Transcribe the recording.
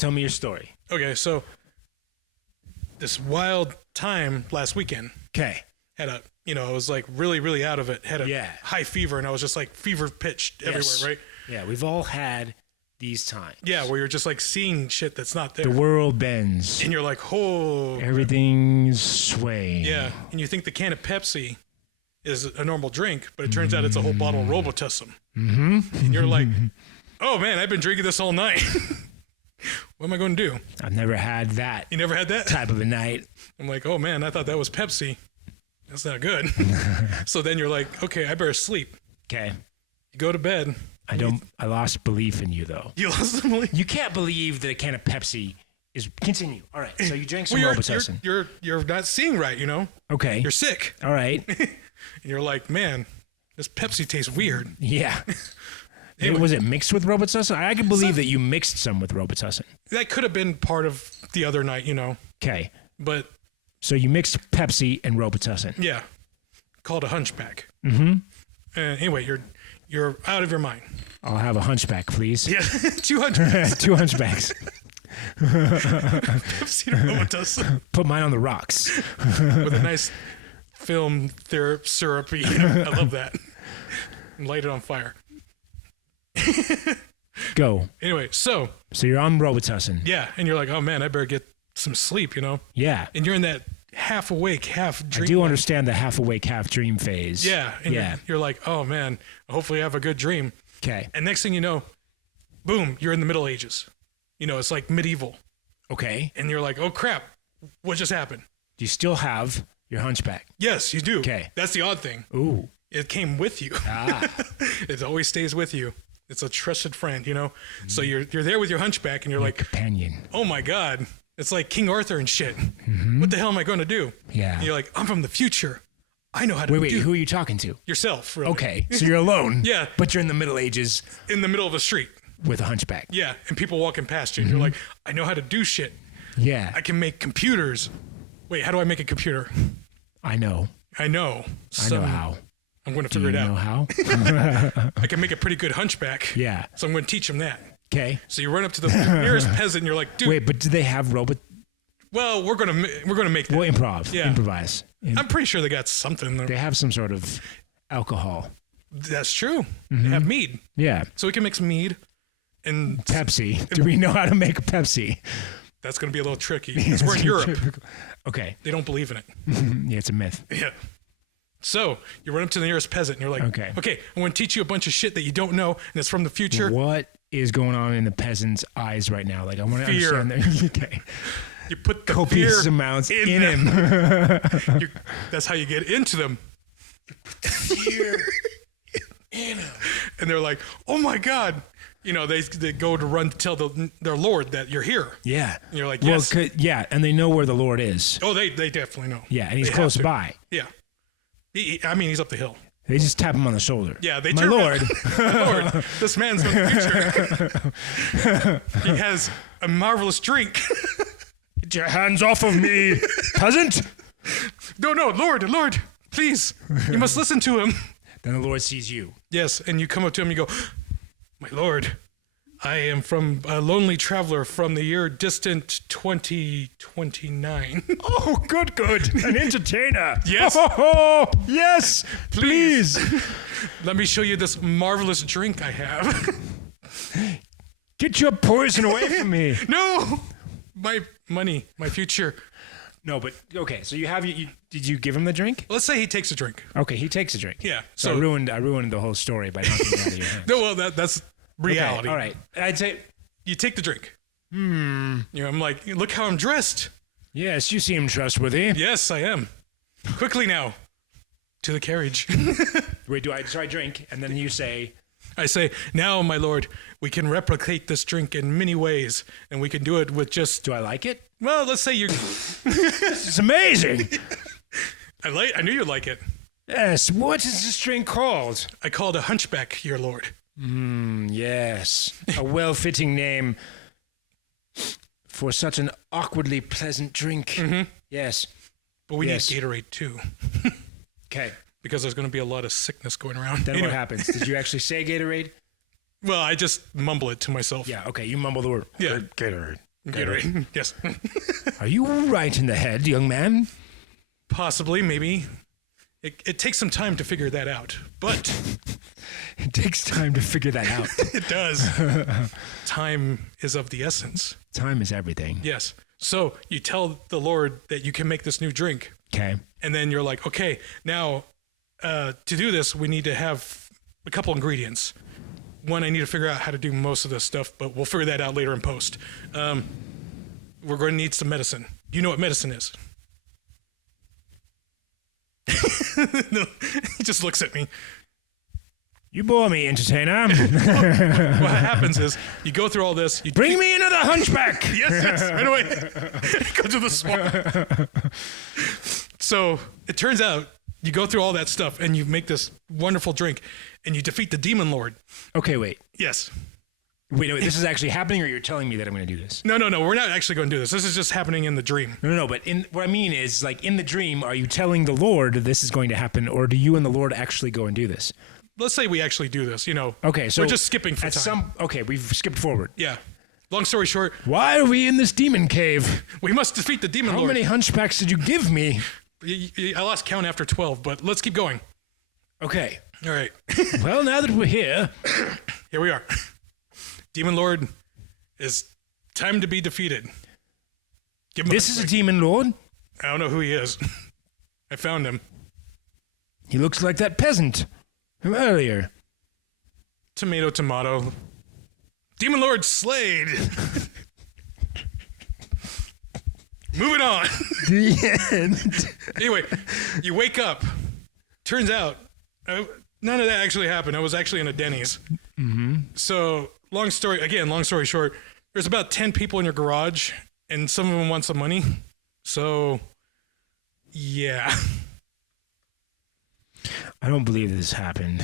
Tell me your story. Okay, so this wild time last weekend. Okay. Had a, I was like really, really out of it. Had a high fever, and I was just like fever pitched everywhere, right? Yeah, we've all had these times. Yeah, where you're just like seeing shit that's not there. The world bends. And you're like, oh. Everything's swaying. Yeah, and you think the can of Pepsi is a normal drink, but it turns out it's a whole bottle of Robitussin. Mm-hmm. And you're like, oh man, I've been drinking this all night. What am I going to do? I've never had that. You never had that? Type of a night. I'm like, oh man, I thought that was Pepsi. That's not good. So then you're like, okay, I better sleep. Okay. You go to bed. I lost belief in you, though. You lost belief? You can't believe that a can of Pepsi is... Continue. All right, so you drank some Robitussin. You're not seeing right, Okay. You're sick. All right. And you're like, man, this Pepsi tastes weird. Yeah. Anyway, was it mixed with Robitussin? I can believe that you mixed some with Robitussin. That could have been part of the other night, Okay. But... So you mixed Pepsi and Robitussin. Yeah. Called a hunchback. Mm-hmm. Anyway, you're out of your mind. I'll have a hunchback, please. Yeah, 200. 2 hunchbacks. Pepsi and Robitussin. Put mine on the rocks. With a nice film syrupy. I love that. And light it on fire. Go. Anyway, so you're on Robitussin. Yeah, and you're like, oh man, I better get some sleep, Yeah. And you're in that half awake, half dream. I do understand the half awake, half dream phase. Yeah. And you're like, oh man, hopefully I have a good dream. Okay. And next thing you know, boom, you're in the Middle Ages. It's like medieval. Okay. And you're like, oh crap, what just happened? Do you still have your hunchback? Yes, you do. Okay. That's the odd thing. Ooh. It came with you. Ah. It always stays with you. It's a trusted friend, So you're there with your hunchback, and you're like, companion. Oh my God. It's like King Arthur and shit. Mm-hmm. What the hell am I going to do? Yeah. And you're like, I'm from the future. I know how to Wait, who are you talking to? Yourself, really. Okay, so you're alone. Yeah. But you're in the Middle Ages. In the middle of a street. With a hunchback. Yeah, and people walking past you, and you're like, I know how to do shit. Yeah. I can make computers. Wait, how do I make a computer? I know. I know how. I'm going to figure it out. Do you know how? I can make a pretty good hunchback. Yeah. So I'm going to teach him that. Okay. So you run up to the nearest peasant, and you're like, dude. Wait, but do they have robot? Well, we're gonna make that. We'll improv. Yeah. Improvise. I'm pretty sure they got something. They have some sort of alcohol. That's true. They have mead. Yeah. So we can mix mead and Pepsi. Do we know how to make a Pepsi? That's going to be a little tricky because we're in Europe. Okay. They don't believe in it. Yeah, it's a myth. Yeah. So you run up to the nearest peasant and you're like, okay, I'm going to teach you a bunch of shit that you don't know, and it's from the future. What is going on in the peasant's eyes right now? Like, I want to Fear. understand that. Okay. You put the copious fear amounts in them. him. That's how you get into them. You put the fear in him. And they're like, oh my God. They go to run to tell their Lord that you're here. Yeah. And you're like, yes. Well, yeah, and they know where the Lord is. Oh, they definitely know. Yeah, and he's close by. Yeah. He's up the hill. They just tap him on the shoulder. Yeah, they My turn Lord. My Lord, this man's from the future. He has a marvelous drink. Get your hands off of me, peasant. No, Lord, please. You must listen to him. Then the Lord sees you. Yes, and you come up to him and you go, my Lord, I am from a lonely traveler from the year distant 2029. Oh, good. An entertainer. Yes. Oh, yes, please. Let me show you this marvelous drink I have. Get your poison away from me. No, my money, my future. No, but okay. So you have did you give him the drink? Let's say he takes a drink. Okay, he takes a drink. Yeah. So I ruined the whole story by knocking it out of your hands. No, well that's reality. Okay, all right. I'd say you take the drink. I'm like, look how I'm dressed. Yes, you seem trustworthy. Yes, I am. Quickly now, to the carriage. Wait, so I drink, and then you say. I say, now, my Lord, we can replicate this drink in many ways, and we can do it with just... Do I like it? Well, let's say you... It's amazing. I knew you'd like it. Yes, what is this drink called? I call it a hunchback, your Lord. Yes. A well-fitting name for such an awkwardly pleasant drink. Mm-hmm. Yes. But we need Gatorade, too. Okay. Because there's going to be a lot of sickness going around. Then what happens? Did you actually say Gatorade? Well, I just mumble it to myself. Yeah, okay. You mumble the word. Yeah. Gatorade. Gatorade. Yes. Are you all right in the head, young man? Possibly, maybe. It takes some time to figure that out, but It takes time to figure that out. it does. Time is of the essence. Time is everything. Yes. So you tell the Lord that you can make this new drink, Okay. and then you're like, okay, now to do this, we need to have a couple ingredients. One, I need to figure out how to do most of this stuff, but we'll figure that out later in post. We're going to need some medicine. You know what medicine is? No, he just looks at me. You bore me, entertainer. What happens is you go through all this. You Bring me another hunchback. yes, right away. Go to the swamp. So it turns out you go through all that stuff and you make this wonderful drink and you defeat the demon lord. Okay, wait. Yes. Wait, this is actually happening, or you're telling me that I'm going to do this? No. We're not actually going to do this. This is just happening in the dream. No. But what I mean is, like, in the dream, are you telling the Lord this is going to happen, or do you and the Lord actually go and do this? Let's say we actually do this. Okay, so we're just skipping for time. Okay, we've skipped forward. Yeah. Long story short, Why are we in this demon cave? we must defeat the demon How lord. many hunchbacks did you give me? I lost count after 12, but let's keep going. Okay. All right. Well, now that we're here, Here we are. Demon lord is time to be defeated. Give him this is a demon lord. I don't know who he is. I found him. He looks like that peasant from earlier. Tomato. Demon lord Splayed. Moving on. The end. Anyway, you wake up. Turns out, none of that actually happened. I was actually in a Denny's. Mm-hmm. So, long story short, there's about 10 people in your garage, and some of them want some money. So, yeah. I don't believe this happened.